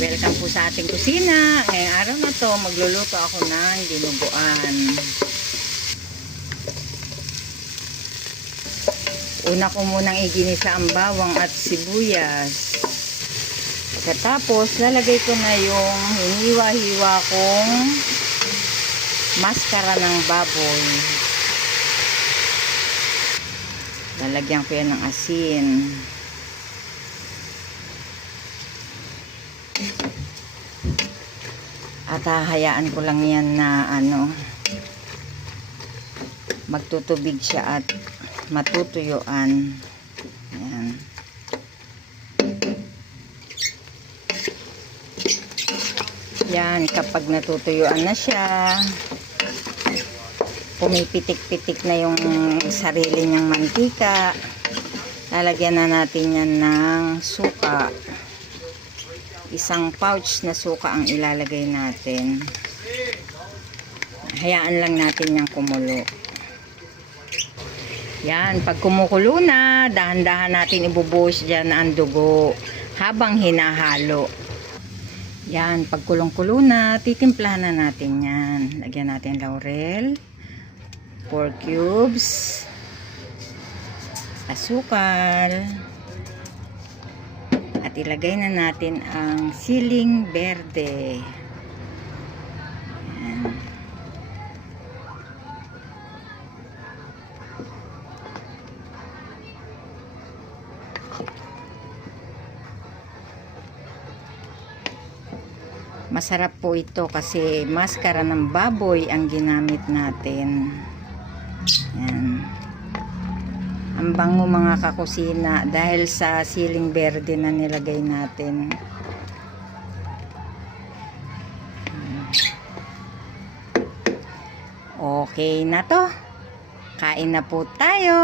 Welcome po sa ating kusina. Ngayong araw na to, magluluto ako ng dinuguan. Una ko munang iginisa ang bawang at sibuyas. Pagkatapos, lalagay ko na yung hiniwa-hiwa kong maskara ng baboy. Lalagyan ko yan ng asin. At hahayaan ko lang yan na magtutubig siya at matutuyuan. Ayan. Yan, kapag natutuyuan na siya, pumipitik-pitik na yung sarili niyang mantika, lalagyan na natin yan ng suka. Isang pouch na suka ang ilalagay natin. Hayaan lang natin yung kumulo. Yan, pag kumukulo na, dahan-dahan natin ibubuhos dyan ang dugo habang hinahalo. Yan, pag kulong-kulo na, titimplahan na natin yan. Lagyan natin laurel, 4 cubes, asukal, at ilagay na natin ang siling berde. Ayan. Masarap po ito kasi maskara ng baboy ang ginamit natin. Ayan. Ang bango mga kakusina dahil sa siling berde na nilagay natin. Okay na to. Kain na po tayo.